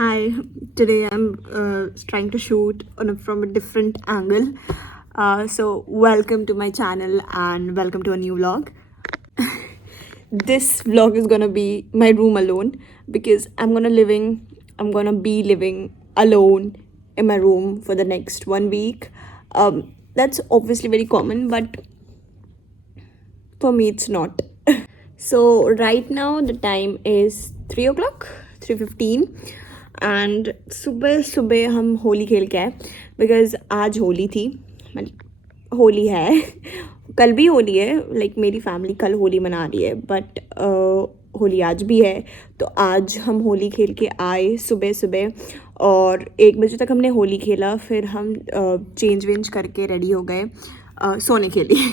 Hi, today I'm trying to shoot from a different angle. So, welcome to my channel and welcome to a new vlog. This vlog is gonna be my room alone because I'm gonna be living alone in my room for the next 1 week. That's obviously very common, but for me it's not. So right now the time is 3 o'clock, 3:15, and सुबह सुबह हम होली खेल के आए because आज होली थी, मतलब होली है, कल भी होली है, लाइक मेरी फैमिली कल होली मना रही है, बट होली आज भी है, तो आज हम होली खेल के आए सुबह सुबह और 1 बजे तक हमने होली खेला। फिर हम चेंज वेंज करके रेडी हो गए सोने के लिए।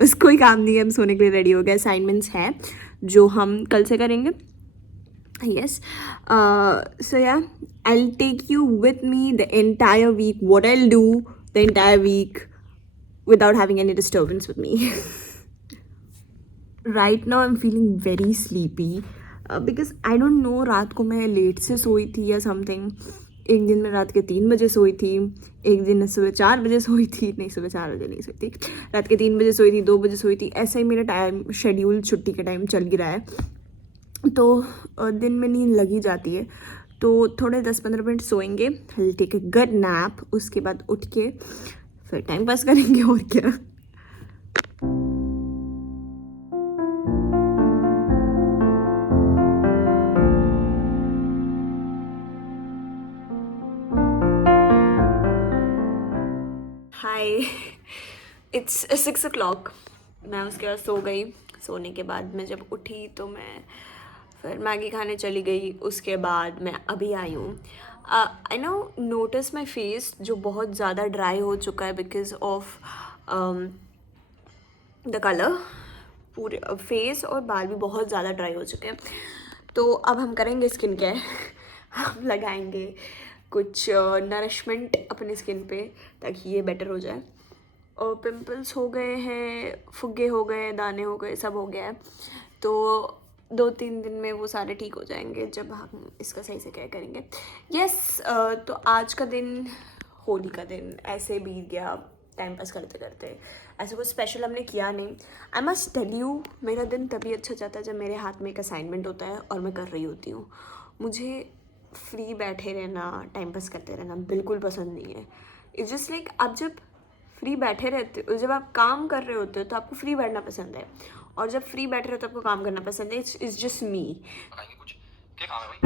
बस कोई काम नहीं है, हम सोने के लिए रेडी हो गए। असाइनमेंट्स हैं जो हम कल से करेंगे। Yes. So yeah, I'll take you with me the entire week, what I'll do the entire week without having any disturbance with me. Right now I'm feeling very sleepy because I don't know, रात को मैं late से सोई थी या something. एक दिन मैं रात के 3 बजे सोई थी, एक दिन सुबह 4 बजे सोई थी, नहीं सुबह 4 बजे नहीं सोई थी, रात के 3 बजे सोई थी, 2 बजे सोई थी। ऐसा ही मेरा टाइम शेड्यूल छुट्टी के टाइम चल ही रहा है, तो दिन में नींद लगी जाती है। तो थोड़े 10-15 मिनट सोएंगे, will take a good nap, उसके बाद उठ के फिर टाइम पास करेंगे और क्या। हाय, इट्स 6 o'clock। मैं उसके बाद सो गई। सोने के बाद मैं जब उठी तो मैं फिर मैगी खाने चली गई। उसके बाद मैं अभी आई हूँ। I know notice my face जो बहुत ज़्यादा ड्राई हो चुका है बिकॉज ऑफ द कलर। पूरे फेस और बाल भी बहुत ज़्यादा ड्राई हो चुके हैं। तो अब हम करेंगे स्किन केयर। हम लगाएंगे कुछ नरिशमेंट अपने स्किन पे ताकि ये बेटर हो जाए। और पिंपल्स हो गए हैं, फुग्गे हो गए, दाने हो गए, सब हो गया है। तो 2-3 दिन में वो सारे ठीक हो जाएंगे जब हम इसका सही से केयर करेंगे। यस। तो आज का दिन, होली का दिन ऐसे बीत गया टाइम पास करते करते। ऐसा कुछ स्पेशल हमने किया नहीं। आई मस्ट टेल यू, मेरा दिन तभी अच्छा जाता है जब मेरे हाथ में एक असाइनमेंट होता है और मैं कर रही होती हूँ। मुझे फ्री बैठे रहना, टाइम पास करते रहना बिल्कुल पसंद नहीं है। इट्स जस्ट लाइक आप जब फ्री बैठे रहते हो, जब आप काम कर रहे होते हो तो आपको फ्री बैठना पसंद है, और जब फ्री बैठे रहते हो तो आपको काम करना पसंद है। इट्स जस्ट मी। कुछ क्या काम है भाई?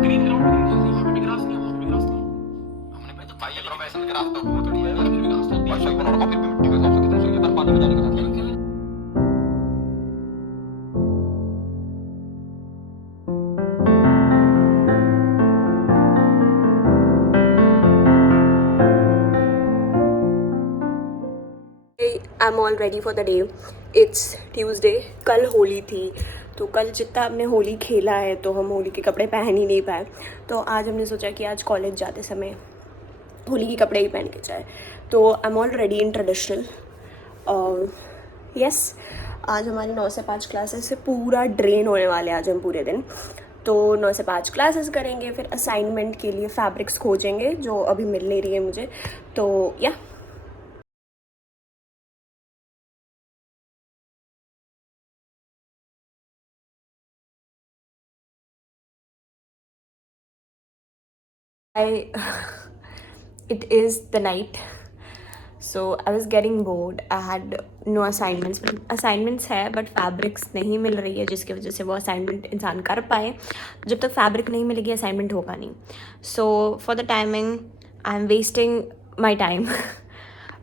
ग्रीन ग्राउंड पे यहाँ पे ग्रास नहीं है, वहाँ पे ग्रास नहीं है। हमने भाई तो भाई ये प्रोफेशनल ग्रास तो वो थोड़ी है, फिर भी ग्रास तो भाई सही बनाना फिर भी मिट्टी के हिसाब से कितना चाहिए, पर पानी में डालने का साथ है। I am all ready for the day. It's Tuesday. कल होली थी, तो कल जितना हमने होली खेला है तो हम होली के कपड़े पहन ही नहीं पाए। तो आज हमने सोचा कि आज कॉलेज जाते समय होली के कपड़े ही पहन के जाए। तो I am all ready in traditional. Yes, आज हमारी 9 से 5 क्लासेस से पूरा ड्रेन होने वाले हैं आज हम पूरे दिन। तो 9 से 5 क्लासेस करेंगे, फिर असाइनमेंट के लिए फैब्रिक्स खोजेंगे जो अभी मिल नहीं रही है मुझे। तो या I it is the night, so I was getting bored. I had no assignments, assignments है बट फैब्रिक्स नहीं मिल रही है, जिसकी वजह से वो असाइनमेंट इंसान कर पाए। जब तक फैब्रिक नहीं मिलेगी असाइनमेंट होगा नहीं। So for the timing I am wasting my time.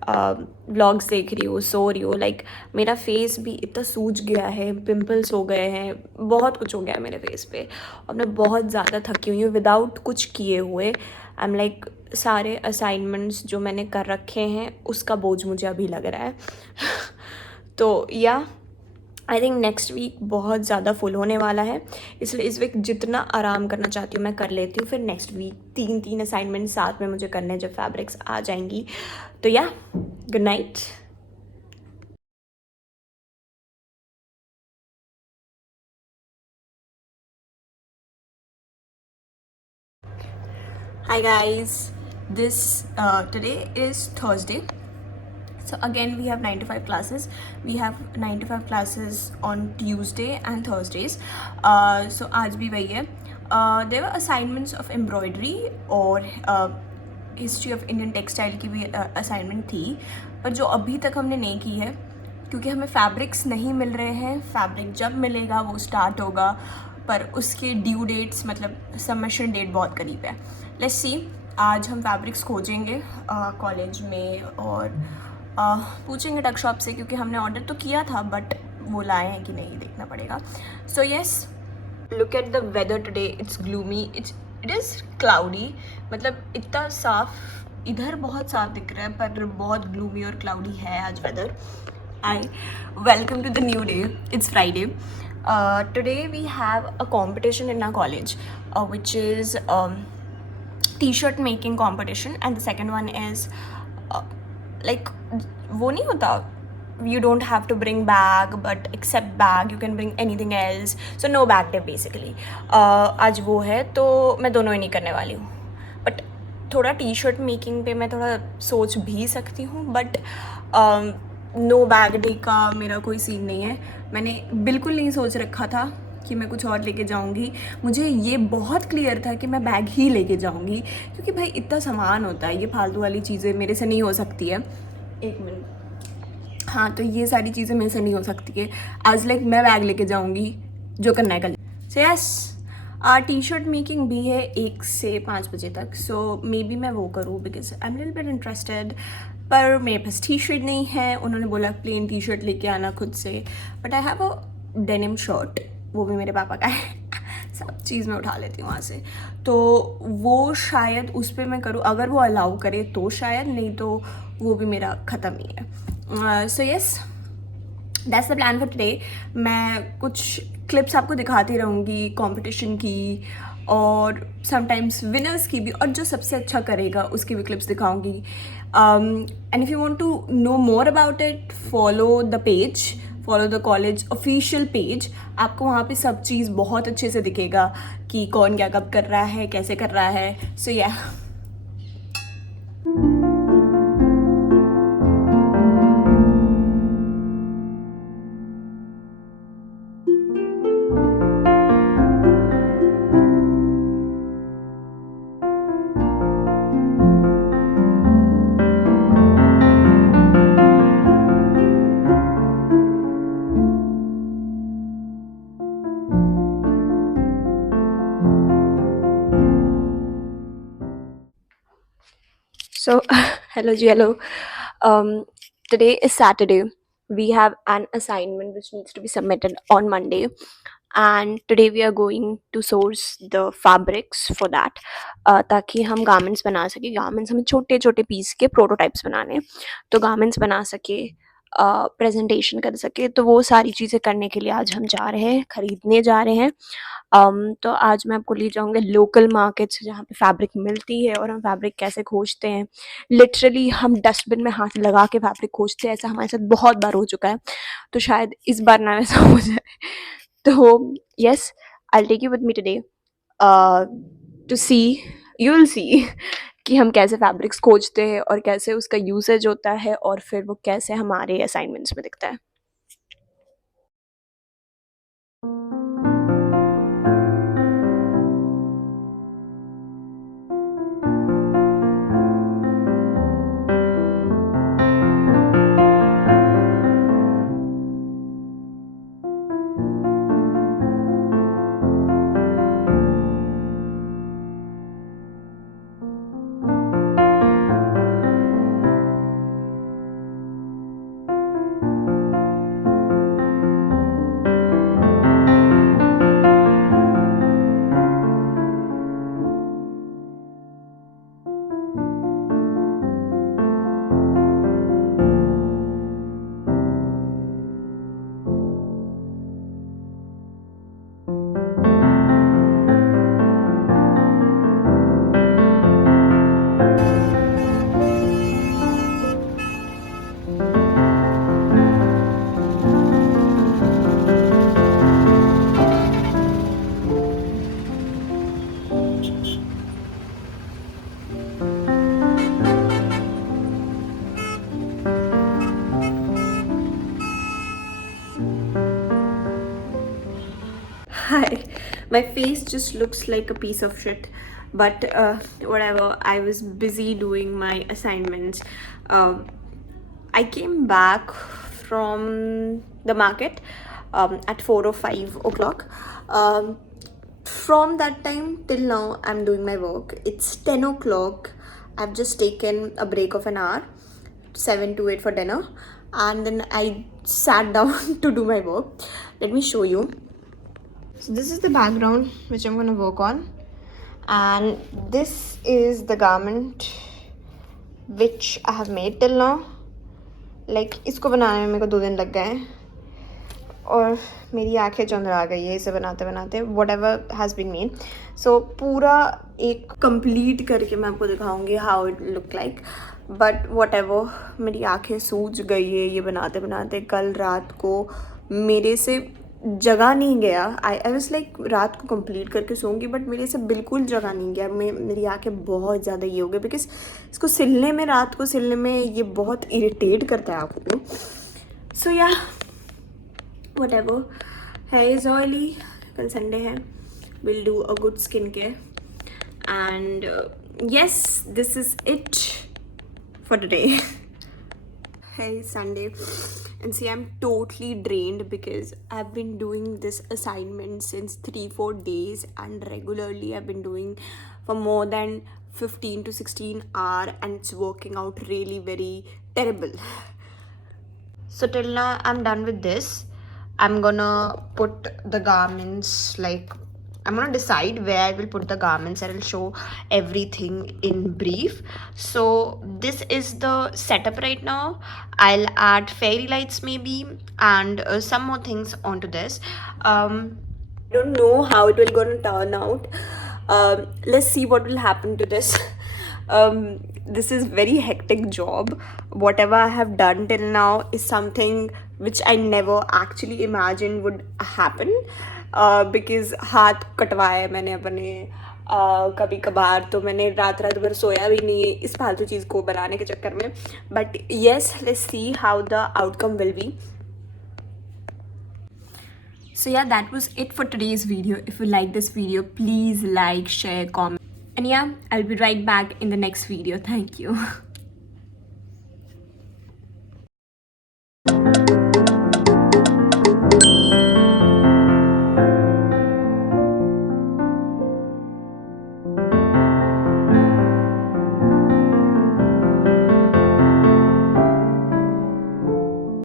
Vlogs देख रही हूँ, सो रही हूँ। लाइक मेरा फेस भी इतना सूज गया है, पिंपल्स हो गए हैं, बहुत कुछ हो गया है मेरे फेस पे, और मैं बहुत ज़्यादा थकी हुई हूँ विदाउट कुछ किए हुए। आई एम लाइक सारे असाइनमेंट्स जो मैंने कर रखे हैं उसका बोझ मुझे अभी लग रहा है। तो या आई थिंक नेक्स्ट वीक बहुत ज़्यादा फुल होने वाला है, इसलिए इस वीक जितना आराम करना चाहती हूँ मैं कर लेती हूँ। फिर नेक्स्ट वीक 3 असाइनमेंट साथ में मुझे करने जब फैब्रिक्स आ जाएंगी। तो या good night. Hi guys, this today is Thursday. So again we have 9 to 5 classes. We have 9 to 5 classes on Tuesday and Thursdays. So आज भी वही है. There were assignments of embroidery और हिस्ट्री ऑफ इंडियन टेक्सटाइल की भी assignment थी, पर जो अभी तक हमने नहीं की है क्योंकि हमें फैब्रिक्स नहीं मिल रहे हैं. फैब्रिक जब मिलेगा वो स्टार्ट होगा, पर उसके ड्यू डेट्स मतलब सबमिशन डेट बहुत करीब है. Let's see. आज हम फैब्रिक्स खोजेंगे कॉलेज में और पूछेंगे टक शॉप से, क्योंकि हमने ऑर्डर तो किया था बट वो लाए हैं कि नहीं देखना पड़ेगा. So yes, look at the weather today. It's gloomy, it is cloudy. मतलब इतना साफ, इधर बहुत साफ दिख रहा है पर बहुत ग्लूमी और क्लाउडी है आज weather. Hi, welcome to the new day. It's Friday. Today we have a competition in our college, which is t-shirt making competition, and the second one is like वो नहीं होता, you don't have to bring bag, but except bag you can bring anything else, so no bag day basically. आज वो है तो मैं दोनों ही नहीं करने वाली हूँ, बट थोड़ा टी शर्ट मेकिंग पे मैं थोड़ा सोच भी सकती हूँ, बट नो बैग डे का मेरा कोई सीन नहीं है. मैंने बिल्कुल नहीं सोच रखा था कि मैं कुछ और लेके जाऊंगी. मुझे ये बहुत क्लियर था कि मैं बैग ही लेके जाऊंगी, क्योंकि भाई इतना सामान होता है, ये फालतू वाली चीज़ें मेरे से नहीं हो सकती है. एक मिनट. हाँ, तो ये सारी चीज़ें मेरे से नहीं हो सकती है. आज लाइक मैं बैग लेके जाऊंगी, जो करना है कल. So yes, T shirt making भी है 1 से 5 बजे तक. सो मे बी मैं वो करूँ because I am little bit interested. पर मेरे पास टी शर्ट नहीं है. उन्होंने बोला प्लेन टी शर्ट लेके आना खुद से, but I have a denim shirt, वो भी मेरे पापा का है. सब चीज़ मैं उठा लेती हूँ वहाँ से, तो वो शायद उस पर मैं करूँ, अगर वो अलाउ करे तो शायद, नहीं तो वो भी मेरा ख़त्म ही है. So yes, that's the plan for today. मैं कुछ क्लिप्स आपको दिखाती रहूँगी कंपटीशन की, और समटाइम्स विनर्स की भी, और जो सबसे अच्छा करेगा उसकी भी क्लिप्स दिखाऊंगी. And if you want to know more about it, follow the page, follow the college official page. आपको वहाँ पे सब चीज़ बहुत अच्छे से दिखेगा कि कौन क्या कब कर रहा है, कैसे कर रहा है. सो या So, hello, Ji, hello. Today is Saturday. We have an assignment which needs to be submitted on Monday, and today we are going to source the fabrics for that, ताकि हम garments बना सके. Garments हमें छोटे छोटे piece के prototypes बनाने, तो garments बना सके, प्रेजेंटेशन कर सके. तो वो सारी चीज़ें करने के लिए आज हम जा रहे हैं, खरीदने जा रहे हैं. तो आज मैं आपको ले जाऊँगी लोकल मार्केट्स जहाँ पे फैब्रिक मिलती है, और हम फैब्रिक कैसे खोजते हैं. लिटरली हम डस्टबिन में हाथ लगा के फैब्रिक खोजते हैं. ऐसा हमारे साथ बहुत बार हो चुका है, तो शायद इस बार ना वैसा हो जाए. तो yes, I will take you with me today to see, you will see कि हम कैसे फैब्रिक्स खोजते हैं और कैसे उसका यूसेज होता है, और फिर वो कैसे हमारे असाइनमेंट्स में दिखता है. My face just looks like a piece of shit, but whatever. I was busy doing my assignments. I came back from the market at 4 or 5 o'clock. From that time till now, I'm doing my work. It's 10 o'clock. I've just taken a break of an hour, 7 to 8 for dinner, and then I sat down to do my work. Let me show you. So this is the background which I'm gonna work on, and this is the garment which I have made till now. Like इसको बनाने में मेरे को 2 दिन लग गए हैं और मेरी आंखें चंद्रा गई है इसे बनाते बनाते. whatever has been made. So पूरा एक complete करके मैं आपको दिखाऊंगी how it look like. But whatever, मेरी आंखें सूज गई है ये बनाते बनाते. कल रात को मेरे से जगा नहीं गया. आई वॉज लाइक रात को कंप्लीट करके सोऊंगी, बट मेरे से बिल्कुल जगा नहीं गया. मेरी आंखें बहुत ज़्यादा ये हो गई बिकॉज इसको सिलने में, रात को सिलने में ये बहुत इरिटेट करता है आपको. सो या whatever. Hair is oily. कल संडे है. We'll do a good skincare. And yes, this is it for today. Hey, Sunday. And see, I'm totally drained because I've been doing this assignment since 3-4 days, and regularly I've been doing for more than 15 to 16 hours, and it's working out really very terrible. So till now I'm done with this. I'm gonna put the garments, like I'm gonna decide where I will put the garments, and I'll show everything in brief. So this is the setup right now. I'll add fairy lights maybe, and some more things onto this. I don't know how it will gonna turn out. Let's see what will happen to this. This is very hectic job. Whatever I have done till now is something which I never actually imagined would happen. Because हाथ कटवाए मैंने अपने. कभी कभार तो मैंने रात भर सोया भी नहीं है इस फालतू चीज़ को बनाने के चक्कर में. But yes, let's see how the outcome will be. So yeah, that was it for today's video. If you like this video, please like, share, comment. And yeah, I'll be right back in the next video. Thank you.